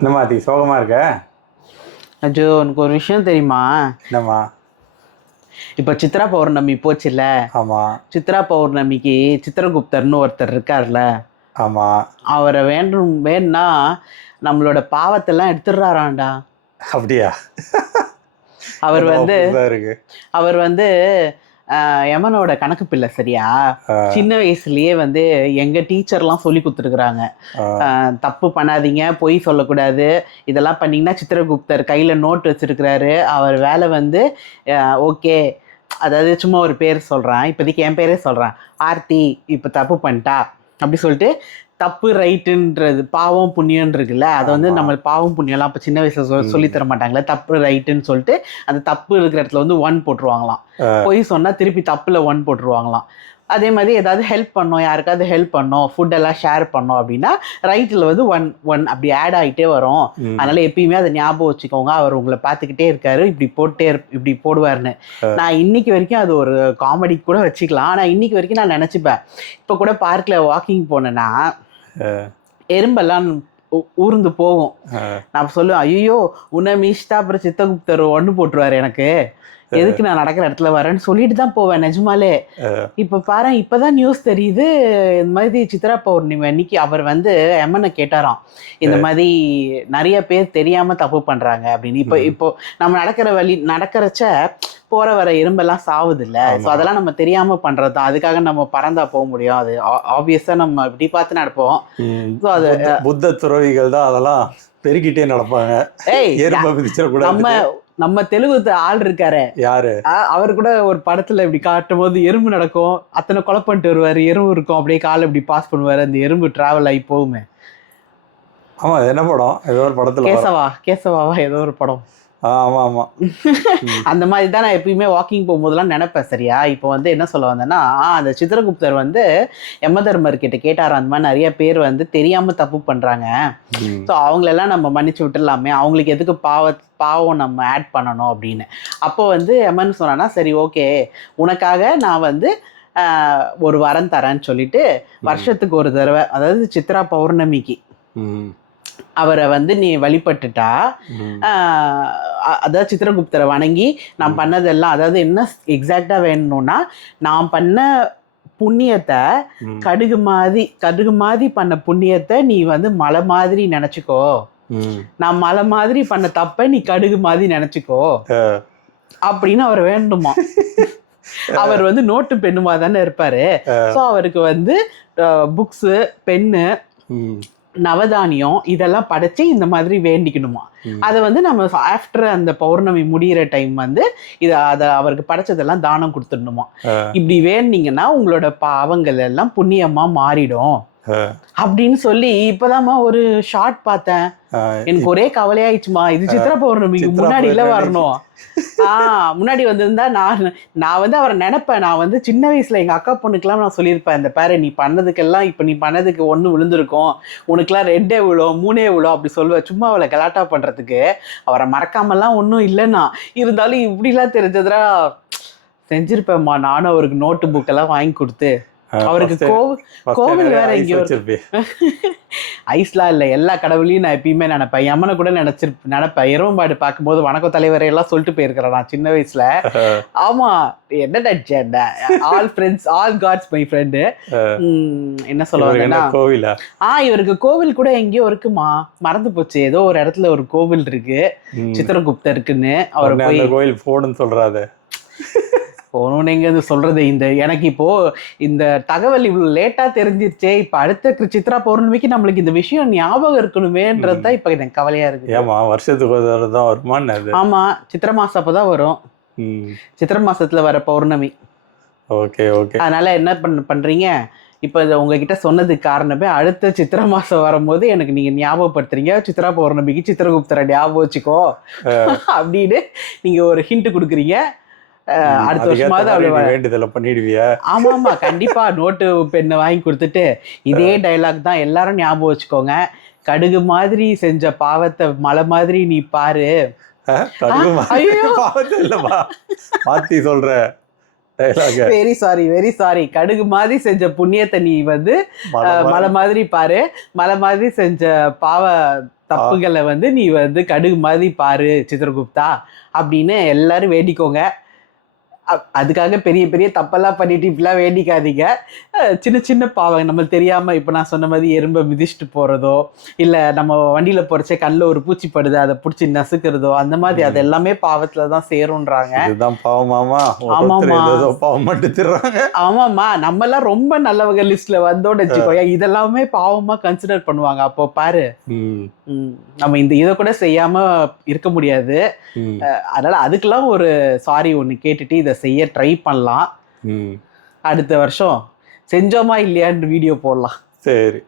என்னம்மா அதி சோகமா இருக்க? அஜோ உனக்கு ஒரு விஷயம் தெரியுமா? என்னம்மா? இப்போ சித்ரா பௌர்ணமி போச்சுல்ல. ஆமா சித்ரா பௌர்ணமிக்கு சித்திரகுப்தர்னு ஒருத்தர் இருக்கார்ல, ஆமா. அவரை வேணும்னா நம்மளோட பாவத்தெல்லாம் எடுத்துடுறாராண்டா. அப்படியா? அவர் என்னம்மா வந்து புதுசா இருக்கு. அவர் வந்து யமனோட கணக்கு பிள்ளை சரியா. ஆ, சின்ன வயசுலயே வந்து எங்க டீச்சர்லாம் சொல்லி கொடுத்துருக்குறாங்க. ஆ, தப்பு பண்ணாதீங்க, பொய் சொல்லக்கூடாது, இதெல்லாம் பண்ணீங்கன்னா சித்திரகுப்தர் கையில நோட் வச்சிருக்கிறாரு, அவர் வேலை வந்து ஓகே. அதாவது சும்மா ஒரு பேர் சொல்றேன், இப்போதைக்கு என் பேரே சொல்றேன். ஆர்த்தி இப்போ தப்பு பண்ணிட்டா அப்படி சொல்லிட்டு, தப்பு ரைட்டுன்றது பாவம் புண்ணியன்னு இருக்குல்ல, அதை வந்து ஆமா. நம்ம பாவம் புண்ணியம்லாம் இப்போ சின்ன வயசுல சொல்லி ம். தர மாட்டாங்களே, தப்பு ரைட்டுன்னு சொல்லிட்டு அந்த தப்பு இருக்கிற இடத்துல வந்து ஒன் போட்டுருவாங்களாம். ஆ, பொய் சொன்னா திருப்பி தப்புல ஒன் போட்டுருவாங்களாம். அதே மாதிரி ஏதாவது ஹெல்ப் பண்ணோம், யாருக்காவது ஹெல்ப் பண்ணோம், ஃபுட் எல்லாம் ஷேர் பண்ணோம் அப்படின்னா ரைட்டில் வந்து ஒன் ஒன் அப்படி ஆட் ஆகிட்டே வரும். ம். அதனால எப்பயுமே அதை ஞாபகம் வச்சுக்கோங்க, அவர் உங்களை பார்த்துக்கிட்டே இருக்காரு, இப்படி போட்டே இப்படி போடுவார்னு. நான் இன்னைக்கு வரைக்கும் அது ஒரு காமெடி கூட வச்சுக்கலாம். ஆனால் இன்னைக்கு வரைக்கும் நான் நினச்சிப்பேன், இப்போ கூட பார்க்கில் வாக்கிங் போனேன்னா எறும்பெல்லாம் ஊர்ந்து போகும். நான் சொல்லுவேன், ஐயோ உன்னை மீஷ்டா அப்புறம் சித்தகுப்தர் ஒன்று போட்டுருவாரு எனக்கு, எதுக்கு நான் நடக்கிற இடத்துல வரேன்னு சொல்லிட்டு தான் போவேன் நிஜமாலே. இப்போ பாரு, இப்போதான் நியூஸ் தெரியுது, இந்த மாதிரி சித்ரா பௌர்ணமி அன்னைக்கு அவர் வந்து எம்மனை கேட்டாராம், இந்த மாதிரி நிறைய பேர் தெரியாம தப்பு பண்றாங்க அப்படின்னு. இப்போ நம்ம நடக்கிறச்ச போற வர எறும்பெல்லாம் சாவுது இல்ல, ஸோ அதெல்லாம் நம்ம தெரியாம பண்றது தான். அதுக்காக நம்ம பறந்தா போக முடியும்? அது ஆப்வியஸா நம்ம இப்படி பார்த்து நடப்போம். ஸோ அது புத்த துறவிகள் தான் அதெல்லாம் பெருக்கிட்டே நடப்பாங்க. எறும்பை மிதிச்சிடக்கூடாது. நம்ம தெலுங்கு ஆள் இருக்காரு, யாரு? அவர் கூட ஒரு படத்துல இப்படி காட்டும் போது எறும்பு நடக்கும், அத்தனை கொலை பண்ணிட்டு வருவாரு, எறும்பு இருக்கும், அப்படியே காலை இப்படி பாஸ் பண்ணுவாரு, அந்த எறும்பு டிராவல் ஆகி போகுமே. ஆமா, அது என்ன படம்? ஏதோ ஒரு படத்துல கேசவாவா ஏதோ ஒரு படம். ஆமா ஆமா. அந்த மாதிரி தான் நான் எப்பயுமே வாக்கிங் போகும்போதெல்லாம் நினைப்பேன் சரியா. இப்போ வந்து என்ன சொல்ல வந்தேன்னா, அந்த சித்திரகுப்தர் வந்து யமதர்மர் கிட்ட கேட்டார், அந்த மாதிரி நிறைய பேர் வந்து தெரியாம தப்பு பண்றாங்க, ஸோ அவங்களெல்லாம் நம்ம மன்னிச்சு விட்டுடலாமே, அவங்களுக்கு எதுக்கு பாவம் நம்ம ஆட் பண்ணணும் அப்படின்னு. அப்போ வந்து யமன் சொன்னான்னா, சரி ஓகே, உனக்காக நான் வந்து ஒரு வரம் தரேன்னு சொல்லிட்டு வருஷத்துக்கு ஒரு தடவை, அதாவது சித்ரா பௌர்ணமிக்கு அவரை வந்து நீ வழிபட்டுட்டா, அதாவது சித்திரகுப்தரை வணங்கி நான் பண்ணதெல்லாம், அதாவது என்ன எக்ஸாக்டா வேணும்னா, நான் பண்ண புண்ணியத்தை கடுகு மாதிரி பண்ண புண்ணியத்தை நீ வந்து மலை மாதிரி நினைச்சுக்கோ, நான் மலை மாதிரி பண்ண தப்ப நீ கடுகு மாதிரி நினைச்சுக்கோ அப்படின்னு அவர் வேண்டுமா. அவர் வந்து நோட்டு பெண்ணுமா தானே இருப்பாரு. ஸோ அவருக்கு வந்து புக்ஸு, பென்னு, நவதானியம் இதெல்லாம் படைச்சு இந்த மாதிரி வேண்டிக்கணுமா. அதை வந்து நம்ம ஆஃப்டர் அந்த பௌர்ணமி முடிகிற டைம் வந்து அதை அவருக்கு படைச்சதெல்லாம் தானம் கொடுத்துடணுமா. இப்படி வேண்டிங்கன்னா உங்களோட பாவங்கள் எல்லாம் புண்ணியமா மாறிடும் அப்படின்னு சொல்லி இப்பதாம்மா ஒரு ஷார்ட் பார்த்தேன். எனக்கு ஒரே கவலையாயிடுச்சுமா, இது சித்ரா பௌர்ணமிக்கு முன்னாடி இல்ல வரணும். முன்னாடி வந்திருந்தா நான் வந்து அவரை நினைப்பேன். நான் வந்து சின்ன வயசுல எங்க அக்கா பொண்ணுக்கெல்லாம் நான் சொல்லியிருப்பேன், இந்த பாரு நீ பண்ணதுக்கெல்லாம் இப்ப நீ பண்ணதுக்கு 1 விழுந்திருக்கும், உனக்குலாம் 2 விழும் 3 விழும் அப்படி சொல்லுவேன், சும்மா அவளை கலாட்டா பண்றதுக்கு. அவரை மறக்காமலாம் ஒன்றும் இல்லைன்னா, இருந்தாலும் இப்படிலாம் தெரிஞ்சதுனா செஞ்சிருப்பேன்மா. நானும் அவருக்கு நோட்டு புக்கெல்லாம் வாங்கி கொடுத்து, அவருக்கு கோவில் வேற எங்கேயோ ஐஸ்லாம் இல்லை, எல்லா கடவுளையும் நான் எப்பயுமே நினைப்பேன். யமனை கூட நினைப்பேன். எரும்பாடு பார்க்கும்போது வணக்கம் தலைவரை எல்லாம் சொல்லிட்டு போயிருக்கிறேன் நான் சின்ன வயசுல. ஆமா, என்ன நினைச்சேன், all friends all gods my friend. என்ன சொல்லுவாங்கன்னா, கோவிலா? இவருக்கு கோவில் கூட எங்கேயோ இருக்குமா, மறந்து போச்சு. ஏதோ ஒரு இடத்துல ஒரு கோவில் இருக்கு சித்திரகுப்தருக்குன்னு. அவர் போய் கோவில் போகணும்னு சொல்றாரு. போகணும்னு எங்க சொல்றது, எனக்கு இப்போ இந்த தகவல் இவ்வளவு லேட்டா தெரிஞ்சிருச்சே, இப்ப அடுத்த சித்ரா பௌர்ணமிக்கு நம்மளுக்கு இந்த விஷயம் ஞாபகம் இருக்கணுமேன்றதுதான் இப்ப எனக்கு கவலையா இருக்கு. ஏமா வருஷத்துக்கு ஒரு தடவை தான் வருமானு? ஆமா, சித்திரை மாசம் அப்பதான் வரும், சித்திரை மாசத்துல வர பௌர்ணமி. Okay okay. அதனால என்ன பண்றீங்க, இப்போ இதை உங்ககிட்ட சொன்னதுக்கு காரணமே, அடுத்த சித்திரை மாசம் வரும்போது எனக்கு நீங்க ஞாபகப்படுத்துறீங்க, சித்ரா பௌர்ணமிக்கு சித்திரகுப்தரை ஞாபகம் வச்சுக்கோ அப்படின்னு நீங்க ஒரு ஹிண்ட் கொடுக்குறீங்க. அடுத்த வருஷமாவது வேண்டுதல பண்ணிடுவியா? ஆமா கண்டிப்பா. நோட்டு பெண்ணை வாங்கி கொடுத்துட்டு இதே டைலாக் தான், எல்லாரும் ஞாபகம் வச்சுக்கோங்க, கடுகு மாதிரி செஞ்ச பாவத்தை மலை மாதிரி நீ பாரு. மாத்தி சொல்ற வெரி சாரி, கடுகு மாதிரி செஞ்ச புண்ணியத்தை நீ வந்து மலை மாதிரி பாரு, மலை மாதிரி செஞ்ச தப்புகளை வந்து நீ வந்து கடுகு மாதிரி பாரு சித்ரகுப்தா அப்படின்னு எல்லாரும் வேண்டிக்கோங்க. அதுக்காக பெரிய பெரிய தப்பெல்லாம் பண்ணிட்டு இப்படிலாம் வேண்டிக்காதீங்க. சின்ன சின்ன பாவம் நம்மளுக்கு தெரியாம இப்போ நான் சொன்ன மாதிரி எறும்பை மிதிச்சுட்டு போறதோ, இல்ல நம்ம வண்டியில போறச்சே கண்ணில் ஒரு பூச்சி படுது அதை பிடிச்சி நசுக்கிறதோ, அந்த மாதிரி அது எல்லாமே பாவத்துல தான் சேரும்ன்றாங்க. இதுதான் பாவமாமா. ஆமாமா. பாவம் மட்டும் திர்றாங்க. ஆமாமா, நம்ம எல்லாம் ரொம்ப நல்லவங்க லிஸ்ட்ல வந்தோன்னு வச்சுக்கோயா, இதெல்லாமே பாவமா கன்சிடர் பண்ணுவாங்க. அப்போ பாரு, நம்ம இதை கூட செய்யாம இருக்க முடியாது. அதனால அதுக்கெல்லாம் ஒரு சாரி ஒன்று கேட்டுட்டு இதை செய்ய ட்ரை பண்ணலாம். அடுத்த வருஷம் செஞ்சோமா இல்லையான்னு வீடியோ போடலாம். சரி.